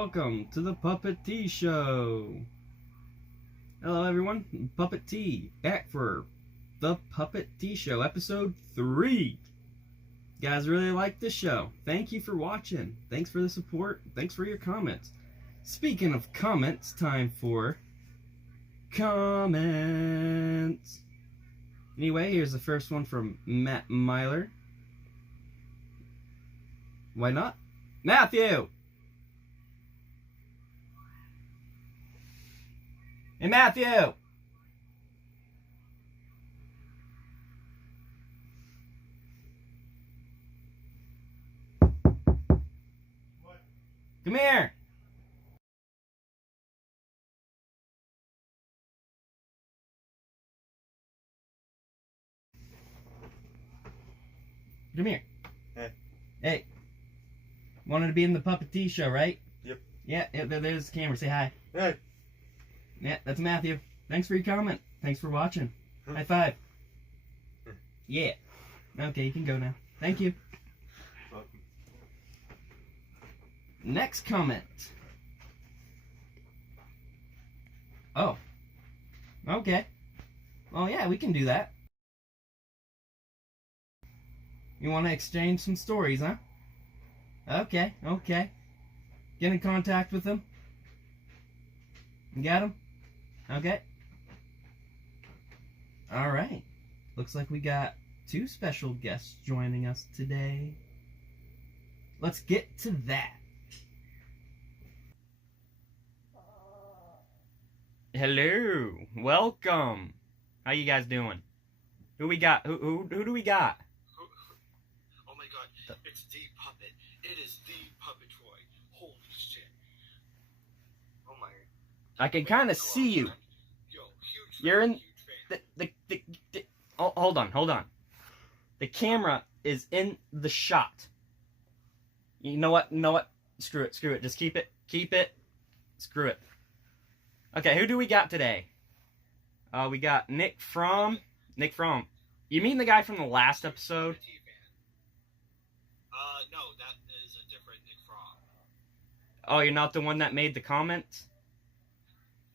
Welcome to the Puppet T Show. Hello everyone, Puppet T, back for the Puppet T Show, episode 3. You guys really like this show. Thank you for watching. Thanks for the support. Thanks for your comments. Speaking of comments, time for comments. Anyway, here's the first one from Matt Myler. Why not? Matthew! Hey, Matthew! What? Come here! Come here. Hey. Hey. Wanted to be in the Puppet T Show, right? Yep. Yeah, there's the camera. Say hi. Hey. Yeah, that's Matthew. Thanks for your comment. Thanks for watching. High five. Yeah. Okay, you can go now. Thank you. Welcome. Next comment. Oh. Okay. Well, yeah, we can do that. You want to exchange some stories, huh? Okay. Get in contact with them. You got them? Okay. Alright. Looks like we got 2 special guests joining us today. Let's get to that. Hello. Welcome. How you guys doing? Who we got? Who do we got? Oh my god, it's the puppet. It is the puppet Troy. Holy shit. Oh my. I can kind of see you. Yo, huge fan, You're in huge fan. Oh, hold on. The camera is in the shot. You know what? Screw it. Just keep it. Screw it. Okay, who do we got today? We got Nick from. You mean the guy from the last episode? No, that is a different Nick Fromm. Oh, you're not the one that made the comment?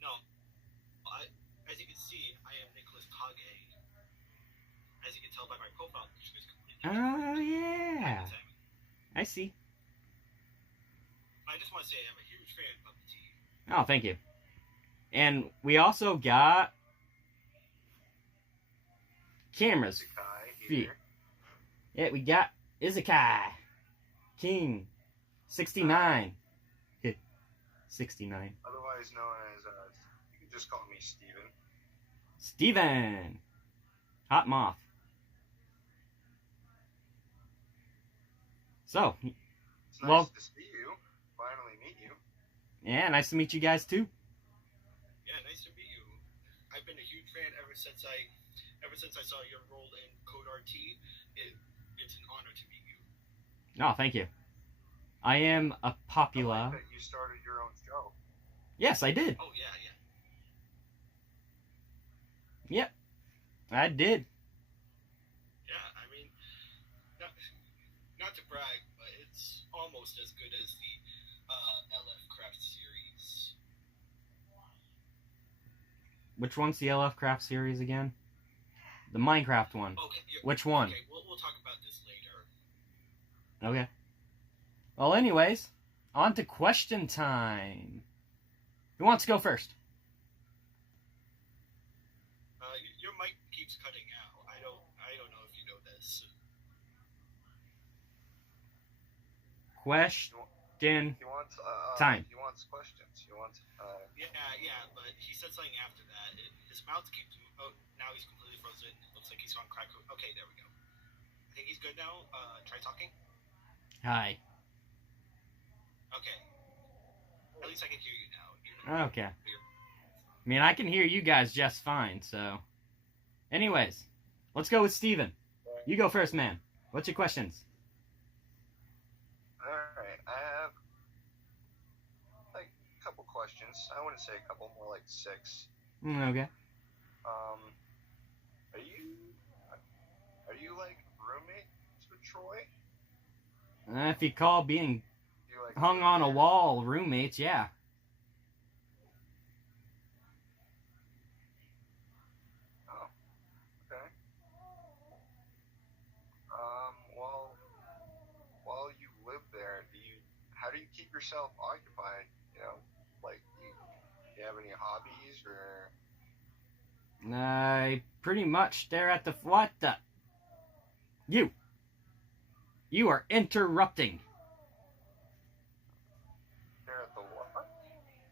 No. As you can see, I am Nicholas Kage. As you can tell by my profile picture, is completely Oh, yeah. I see. I just want to say I'm a huge fan of Puppet T. Oh, thank you. And we also got cameras. Feet. Yeah, we got Izakai King 69. 69. Otherwise known as, you can just call me Steven. Hot Moth. So, It's nice well, to see you. Finally meet you. yeah, nice to meet you guys too. Yeah, nice to meet you. I've been a huge fan ever since I saw your role in Code RT. It's an honor to meet you. Oh, thank you. I am a I popular. like that you started your own show. Yes, I did. Oh yeah. Yep, I did. Yeah, I mean, not to brag, but it's almost as good as the LF Craft series. Which one's the LF Craft series again? The Minecraft one. Okay. Which one? Okay, we'll talk about this later. Okay. Well, anyways, on to question time. Who wants to go first? Your mic keeps cutting out. I don't know if you know this. Question He wants, time. He wants questions. He wants, Yeah, but he said something after that. His mouth came to. Oh, now he's completely frozen. It looks like he's on crack. Okay, there we go. I think he's good now. Try talking. Hi. Okay. At least I can hear you now. Okay. I mean, I can hear you guys just fine, so. Anyways, let's go with Steven. You go first, man. What's your questions? Alright, I have, like, a couple questions. I wouldn't say a couple, more like 6. Okay. Are you like roommates with Troy? If you call being you like hung on a wall, roommates, yeah. Oh, okay. Well, while you live there, how do you keep yourself occupied? You know, like, do you have any hobbies or? I pretty much stare at the what the. You are interrupting. There at the what?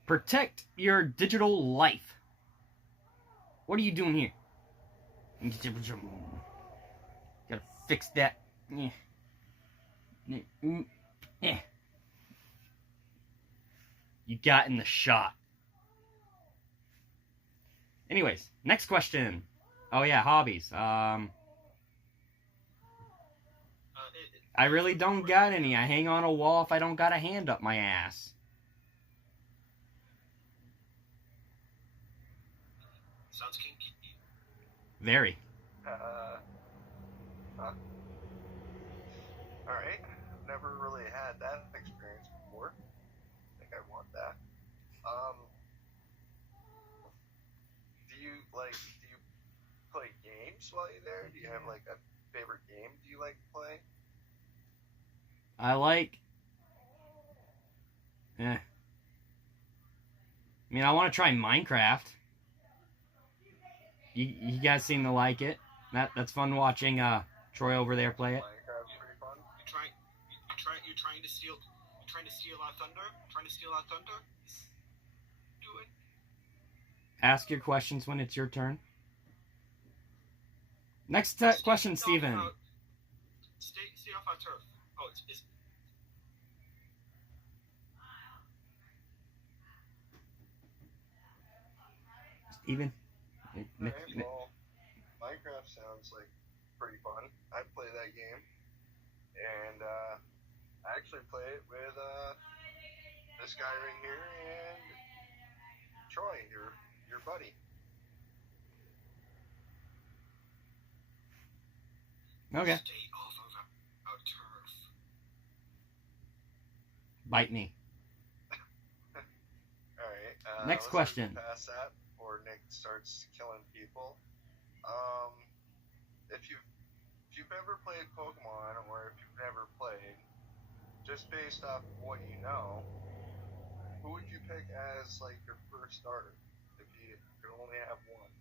Protect your digital life. What are you doing here? Gotta fix that. You got in the shot. Anyways, next question. Oh yeah, hobbies. I really don't got any. I hang on a wall if I don't got a hand up my ass. Sounds kinky. Very. Huh? All right. Never really had that experience before. I think I want that. Do you play games while you're there? Do you have like a favorite game? Do you like to play? I like. I mean, I want to try Minecraft. You guys seem to like it. That's fun watching Troy over there play it. Minecraft's pretty fun. You're trying to steal our thunder. Trying to steal our thunder. Do it. Ask your questions when it's your turn. Next question, Steven. Stay off our turf. Oh, it's Steven. Alright, well, Minecraft sounds like pretty fun. I play that game, and I actually play it with this guy right here and Troy, your buddy. Okay. Stay off of our turf. Bite me. Alright. Next let's question. Pass that before Nick starts killing people. If you've ever played Pokemon, or if you've never played, just based off of what you know, who would you pick as like your first starter if you could only have one?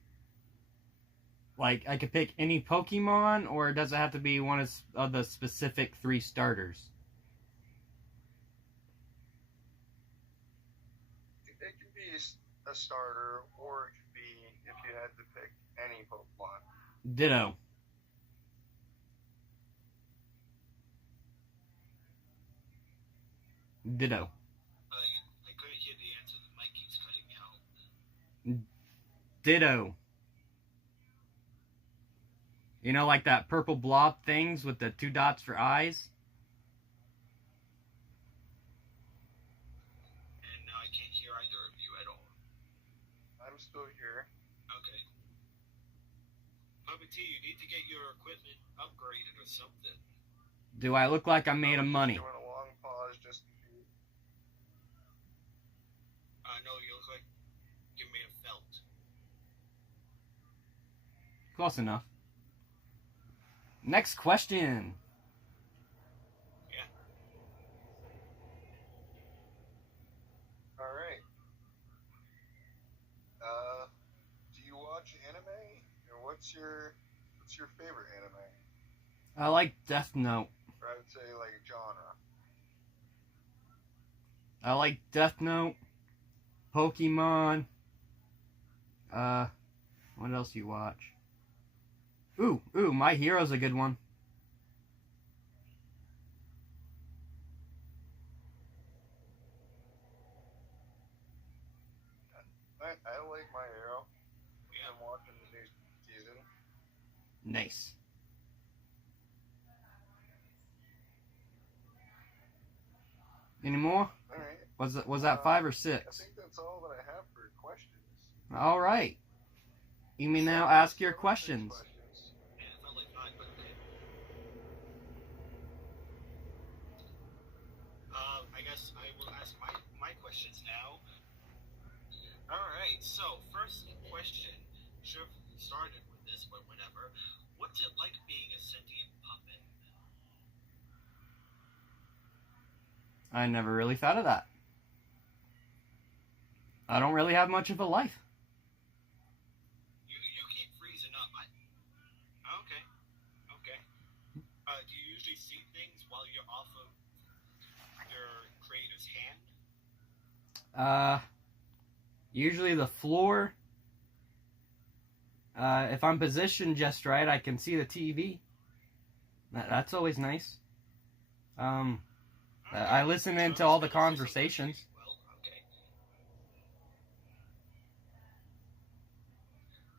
Like, I could pick any Pokemon, or does it have to be one of the specific 3 starters? It could be a starter, or it could be if you had to pick any Pokemon. Ditto. Ditto. I couldn't hear the answer. The mic keeps cutting me out. Ditto. You know, like that purple blob things with the 2 dots for eyes? And now I can't hear either of you at all. I'm still here. Okay. Puppet T, you need to get your equipment upgraded or something. Do I look like I'm made of money? Doing a long pause just. No, you look like you're made of felt. Close enough. Next question. Yeah. All right. Do you watch anime? Or what's your favorite anime? I like Death Note. Or I would say like genre. I like Death Note. Pokemon. What else you watch? Ooh, My Hero's a good one. I like My Hero. Yeah. I'm watching the new season. Nice. Any more? All right. Was that 5 or I 6? think that's all that I have for questions. All right. You may now ask your questions. Yeah, it felt like 5, but okay. I guess so first question. Should have started with this, but whatever. What's it like being a sentient puppet? I never really thought of that. I don't really have much of a life. You keep freezing up. Okay. Okay. Do you usually see things while you're off of your creator's hand? Usually the floor. If I'm positioned just right, I can see the TV. That's always nice. I listen into all the conversations. Well, okay.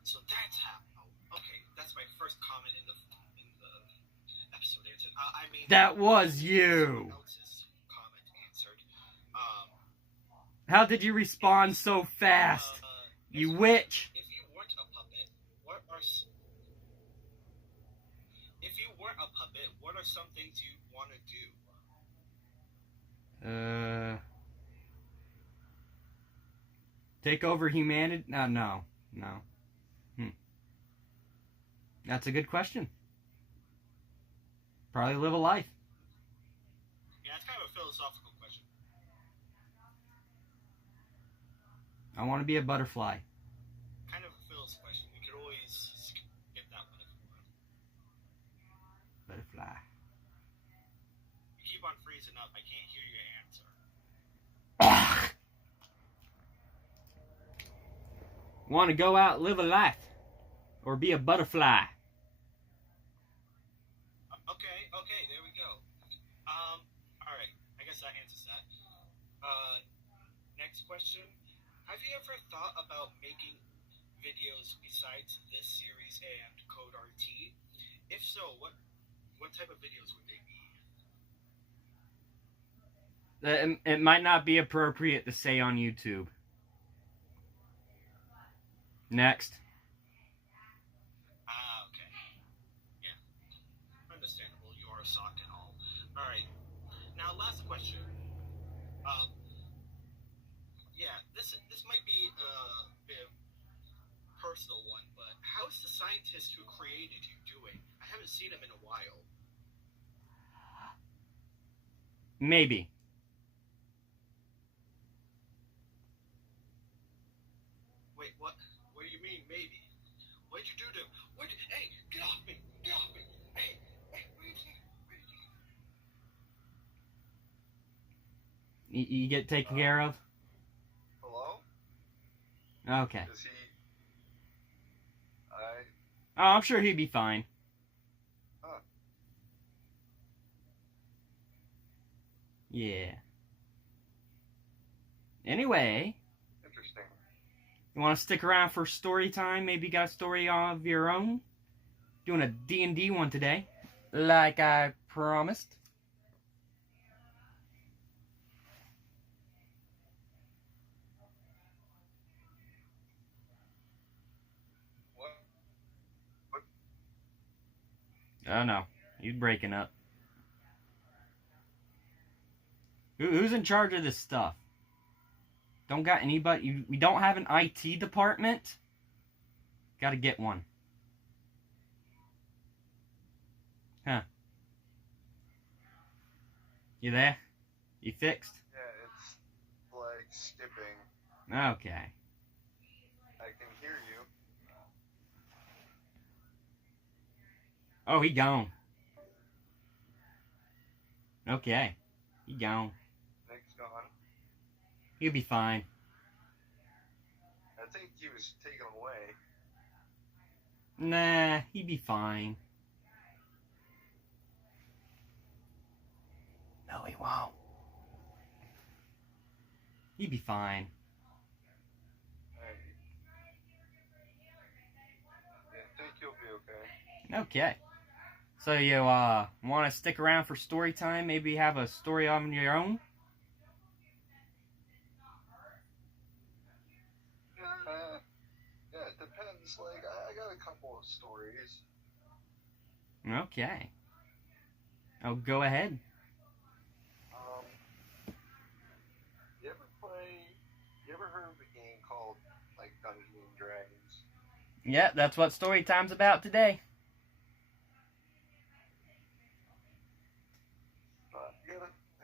So that's how. Oh, okay, that's my first comment in the episode answered. I mean, That was you. Someone else's comment answered. How did you respond so fast? You witch. If you weren't a puppet, what are some things you want to do? Take over humanity? No. That's a good question. Probably live a life. Yeah, it's kind of a philosophical question. I want to be a butterfly. Kind of a philosophical question. We could always skip that one if you want. Butterfly. You keep on freezing up. I can't hear your answer. Want to go out, live a life, or be a butterfly? Okay, there we go. All right. I guess that answers that. Next question. Have you ever thought about making videos besides this series and Code RT? If so, what type of videos would they be? It might not be appropriate to say on YouTube. Next. Okay. Yeah. Understandable. You are a sock and all. Alright. Now, last question. Yeah, this might be a bit of a personal one, but how's the scientist who created you doing? I haven't seen him in a while. Maybe. Wait, what? What do you mean, maybe? What'd you do to him? Hey, get off me! Get off me! Hey, where'd you? You get taken care of? Hello? Okay. Is he... Oh, I'm sure he'd be fine. Huh. Yeah. Anyway, Interesting. you want to stick around for story time? Maybe you got a story of your own? Doing a D&D one today, like I promised. What? Oh no, he's breaking up. Who's in charge of this stuff? Don't got anybody. We don't have an IT department. Got to get one. Huh? You there? You fixed? Yeah, it's like skipping. Okay. I can hear you. Oh, he gone. Okay. He gone. Nick's gone. He'll be fine. I think he was taken away. Nah, he'd be fine. No, he won't. He'd be fine. I think he'll be okay. Okay. So you want to stick around for story time? Maybe have a story on your own? Yeah, it depends. Like, I got a couple of stories. Okay. Oh, go ahead. You ever heard of a game called, like Dungeons and Dragons. Yeah, that's what story time's about today. But I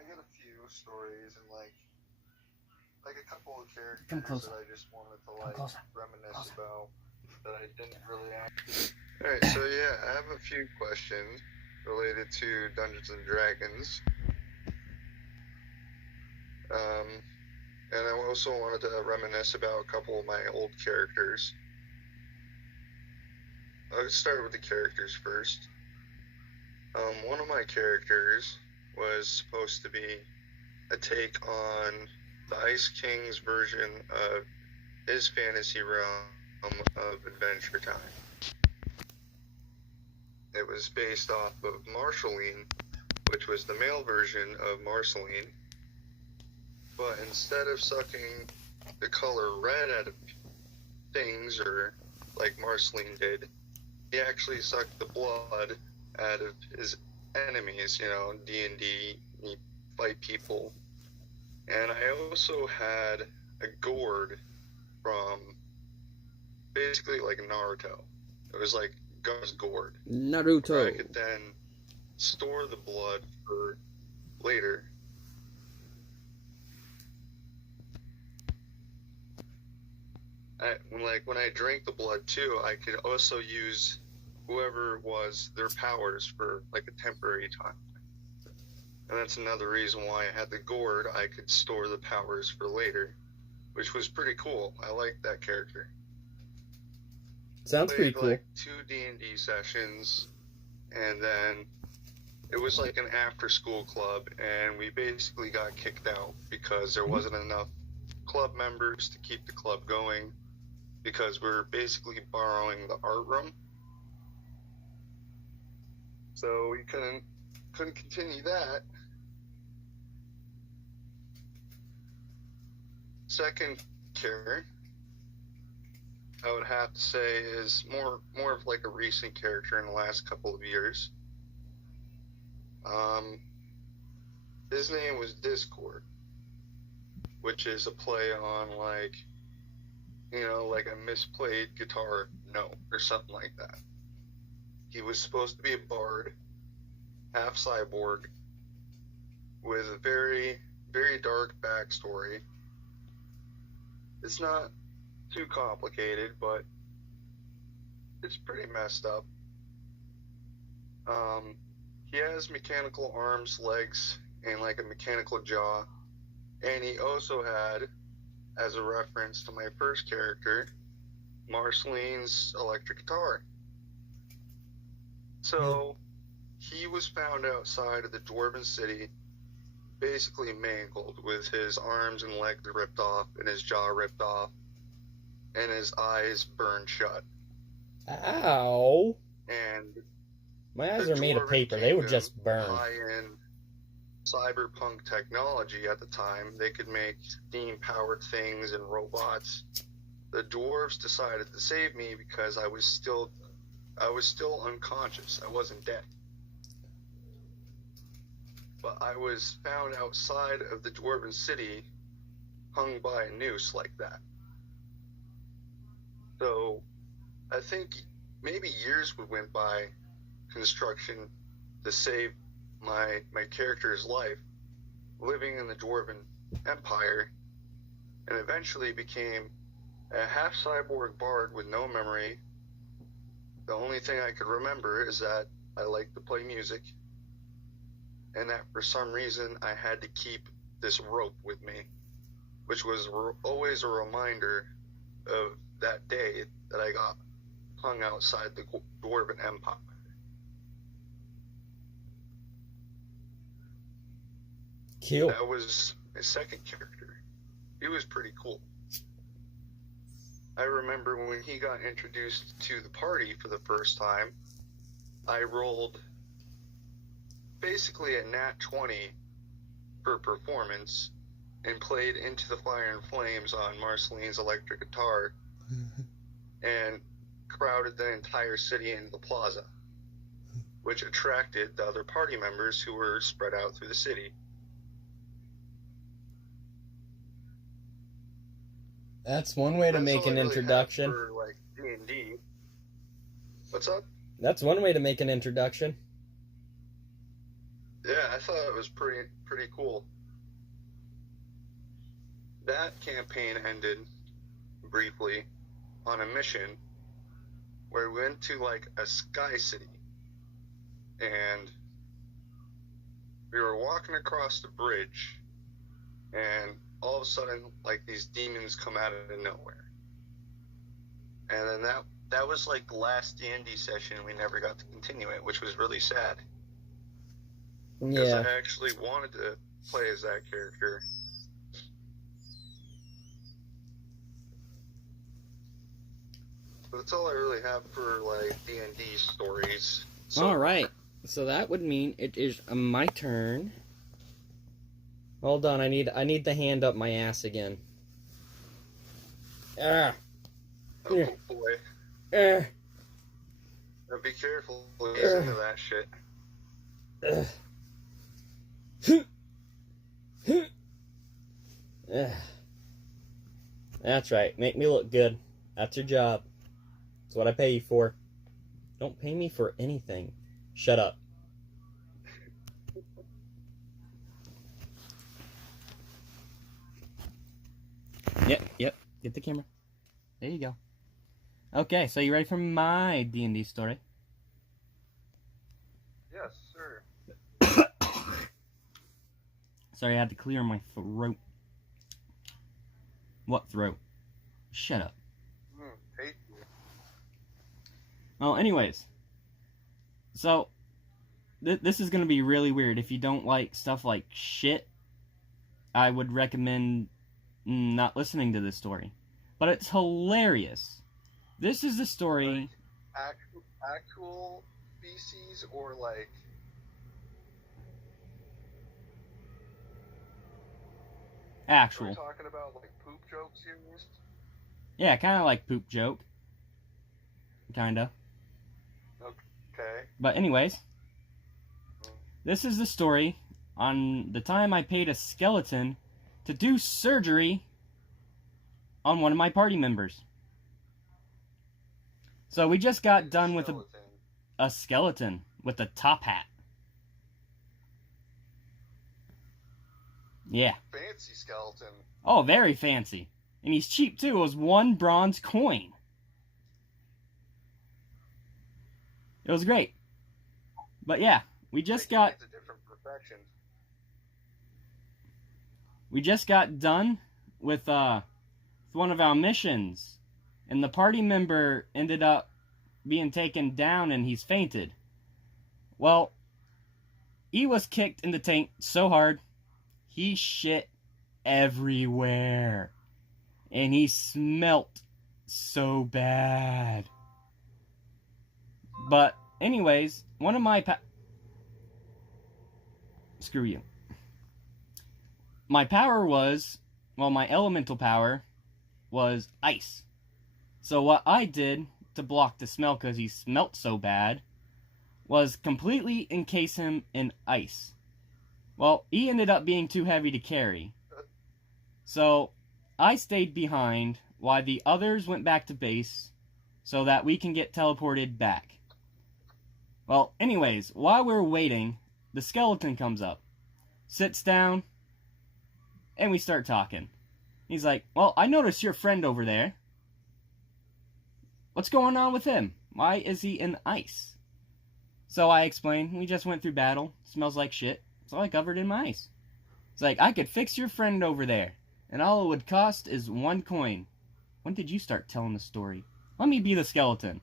got a few stories and like a couple of characters that I just wanted to like reminisce about that I didn't really actually. Alright, so yeah, I have a few questions related to Dungeons and Dragons. And I also wanted to reminisce about a couple of my old characters. I'll start with the characters first. One of my characters was supposed to be a take on the Ice King's version of his fantasy realm of Adventure Time. It was based off of Marceline, which was the male version of Marceline, but instead of sucking the color red out of things, or like Marceline did, he actually sucked the blood out of his enemies, D&D, you fight people. And I also had a gourd from basically like Naruto. It was like God's gourd. Naruto. Where I could then store the blood for later. When I drank the blood too, I could also use whoever was their powers for like a temporary time. And that's another reason why I had the gourd. I could store the powers for later, which was pretty cool. I liked that character. Sounds pretty cool. Like 2 D&D sessions, and then it was like an after-school club, and we basically got kicked out because there wasn't enough club members to keep the club going, because we were basically borrowing the art room. So we couldn't continue that. Second character, I would have to say, is more of like a recent character in the last couple of years. His name was Discord, which is a play on like a misplayed guitar note or something like that. He was supposed to be a bard, half cyborg, with a very, very dark backstory. It's not too complicated, but it's pretty messed up. He has mechanical arms, legs, and like a mechanical jaw. And he also had, as a reference to my first character, Marceline's electric guitar. So he was found outside of the Dwarven city, basically mangled, with his arms and legs ripped off and his jaw ripped off and his eyes burned shut. Ow. And my eyes are made of paper. They would just burn. High-end cyberpunk technology at the time. They could make steam-powered things and robots. The dwarves decided to save me because I was still unconscious. I wasn't dead. But I was found outside of the Dwarven city, hung by a noose like that. So I think maybe years would went by construction to save my character's life, living in the Dwarven Empire, and eventually became a half cyborg bard with no memory. The only thing I could remember is that I liked to play music, and that for some reason I had to keep this rope with me, which was always a reminder of that day that I got hung outside the Dwarven Empire. Cool. That was my second character. He was pretty cool. I remember when he got introduced to the party for the first time, I rolled basically a nat 20 for performance and played Into the Fire and Flames on Marceline's electric guitar and crowded the entire city into the plaza, which attracted the other party members who were spread out through the city. That's one way to That's make all I an really have introduction. for like D&D. What's up? That's one way to make an introduction. Yeah, I thought it was pretty cool. That campaign ended briefly on a mission where we went to like a sky city, and we were walking across the bridge, and all of a sudden, like, these demons come out of nowhere. And then that was like the last D&D session. We never got to continue it, which was really sad. Because Yeah. I actually wanted to play as that character. But that's all I really have for like D&D stories. So, All right. So that would mean it is my turn. Hold on, I need the hand up my ass again. Ah. oh boy. Ah. Now be careful. He's into that shit. That's right. Make me look good. That's your job. That's what I pay you for. Don't pay me for anything. Shut up. Yep. Get the camera. There you go. Okay, so you ready for my D&D story? Yes, sir. Sorry, I had to clear my throat. What throat? Shut up. Hate you. Well, anyways. So, this is going to be really weird. If you don't like stuff like shit, I would recommend not listening to this story. But it's hilarious. This is the story... Actual feces or like... Actual. Are we talking about like poop jokes here? Yeah, kind of like poop joke. Kinda. Okay. But anyways, this is the story on the time I paid a skeleton to do surgery on one of my party members. So we just got done with a skeleton with a top hat. Yeah. Fancy skeleton. Oh, very fancy. And he's cheap too. It was 1 bronze coin. It was great. But yeah, we just got done with one of our missions, and the party member ended up being taken down and he's fainted. Well, he was kicked in the tank so hard, he shit everywhere. And he smelt so bad. But anyways, one of my screw you. My power was, well, my elemental power was ice. So what I did to block the smell, because he smelt so bad, was completely encase him in ice. Well, he ended up being too heavy to carry. So I stayed behind while the others went back to base so that we can get teleported back. Well, anyways, while we're waiting, the skeleton comes up, sits down, and we start talking. He's like, well, I noticed your friend over there. What's going on with him? Why is he in ice? So I explained, we just went through battle, smells like shit, so I covered in my ice. It's like, I could fix your friend over there, and all it would cost is 1 coin. When did you start telling the story? Let me be the skeleton.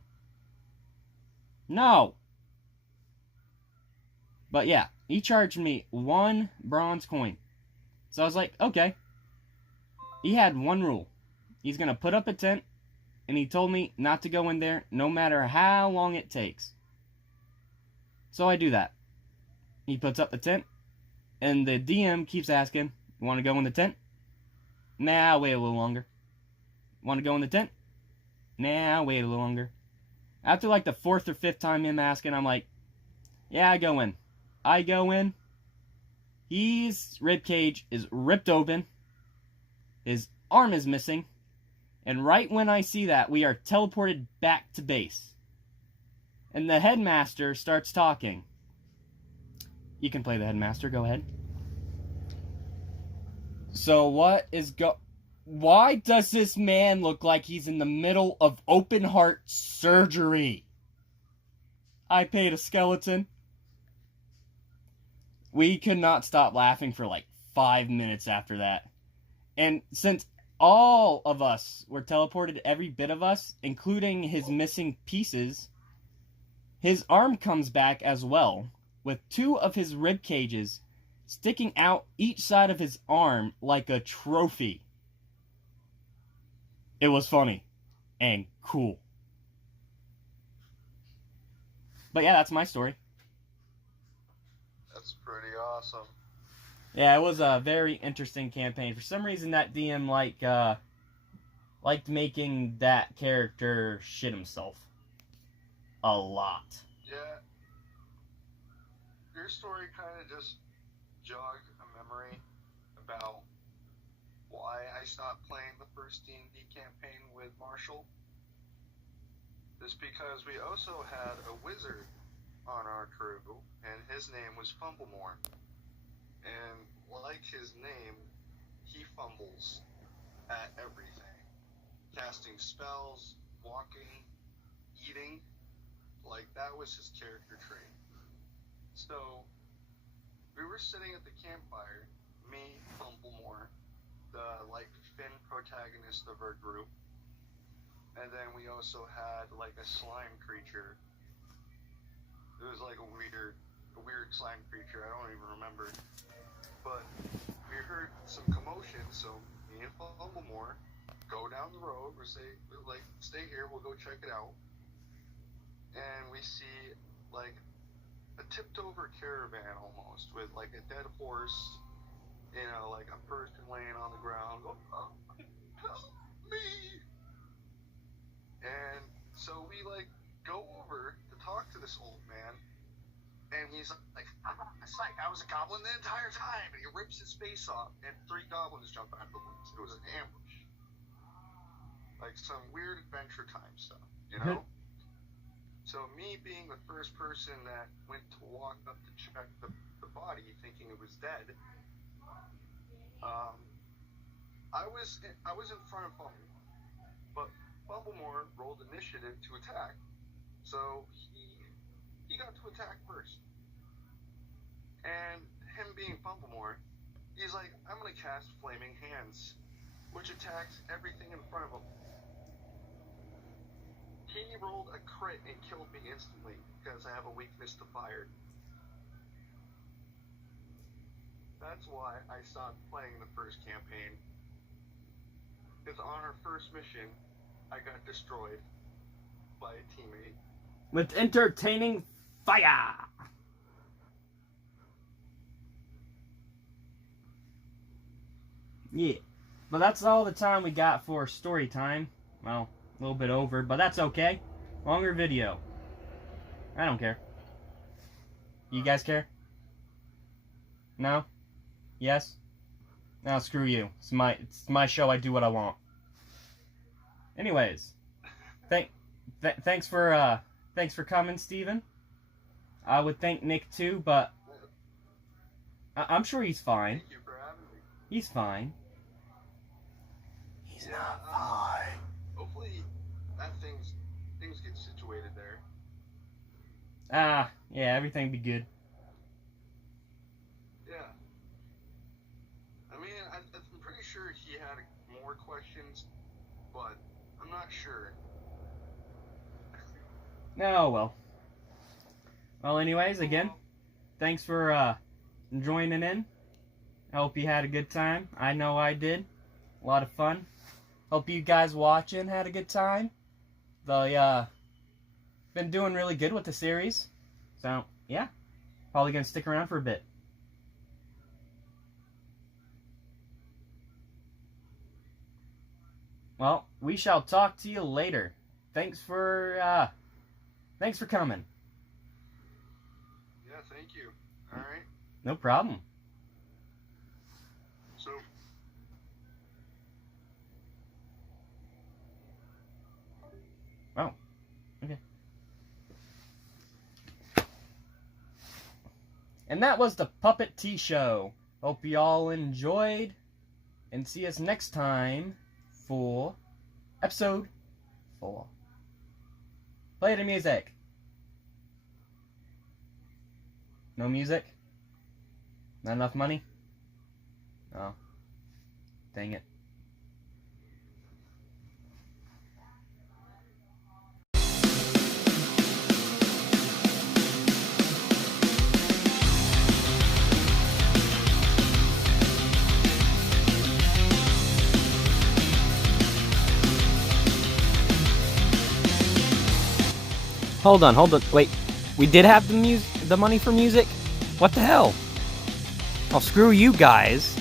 No! But yeah, he charged me 1 bronze coin. So I was like, okay. He had one rule. He's going to put up a tent, and he told me not to go in there no matter how long it takes. So I do that. He puts up the tent, and the DM keeps asking, you want to go in the tent? Nah, I'll wait a little longer. Want to go in the tent? Nah, I'll wait a little longer. After like the 4th or 5th time him asking, I'm like, yeah, I go in. I go in. His rib cage is ripped open. His arm is missing. And right when I see that, we are teleported back to base. And the headmaster starts talking. You can play the headmaster, go ahead. So why does this man look like he's in the middle of open heart surgery? I paid a skeleton. We could not stop laughing for like 5 minutes after that. And since all of us were teleported, every bit of us, including his missing pieces, his arm comes back as well, with 2 of his rib cages sticking out each side of his arm like a trophy. It was funny and cool. But yeah, that's my story. That's pretty awesome. Yeah, it was a very interesting campaign. For some reason, that DM liked making that character shit himself a lot. Yeah. Your story kind of just jogged a memory about why I stopped playing the first D&D campaign with Marshall. It's because we also had a wizard on our crew, and his name was Fumblemore. And like his name, he fumbles at everything. Casting spells, walking, eating, like that was his character trait. So, we were sitting at the campfire, me, Fumblemore, the like Finn protagonist of our group, and then we also had like a slime creature. It was like a weird slime creature. I don't even remember. But we heard some commotion, so me and Fumblemore go down the road. We say, like, stay here. We'll go check it out. And we see like a tipped-over caravan almost with like a dead horse, you know, like a person laying on the ground. Oh, help me! And so we like go over to talk to this old man. And he's like, psych, I was a goblin the entire time. And he rips his face off, and 3 goblins jump out of the woods. It was an ambush. Like some weird Adventure Time stuff, you know? So me being the first person that went to walk up to check the body, thinking it was dead, I was in front of Fumblemore. But Fumblemore rolled initiative to attack, so he got to attack first. And him being Fumblemore, he's like, I'm gonna cast Flaming Hands, which attacks everything in front of him. He rolled a crit and killed me instantly because I have a weakness to fire. That's why I stopped playing the first campaign. Because on our first mission, I got destroyed by a teammate. With entertaining fire! Yeah. But that's all the time we got for story time. Well, a little bit over, but that's okay. Longer video. I don't care. You guys care? No? Yes? No, screw you. It's my show. I do what I want. Anyways, thanks for coming, Steven. I would thank Nick too, but I'm sure he's fine. Thank you for having me. He's fine. He's not fine. Hopefully, that things get situated there. Yeah, everything be good. Yeah. I mean, I'm pretty sure he had more questions, but I'm not sure. Oh, well. Well, anyways, again, thanks for joining in. I hope you had a good time. I know I did. A lot of fun. Hope you guys watching had a good time. Been doing really good with the series. So, yeah. Probably going to stick around for a bit. Well, we shall talk to you later. Thanks for coming. Yeah, thank you. All right. No problem. So And that was the Puppet Tea Show. Hope y'all enjoyed. And see us next time for episode 4. Play the music. No music? Not enough money? Oh. Dang it. Hold on. Wait, we did have the money for music? What the hell? Oh, screw you guys.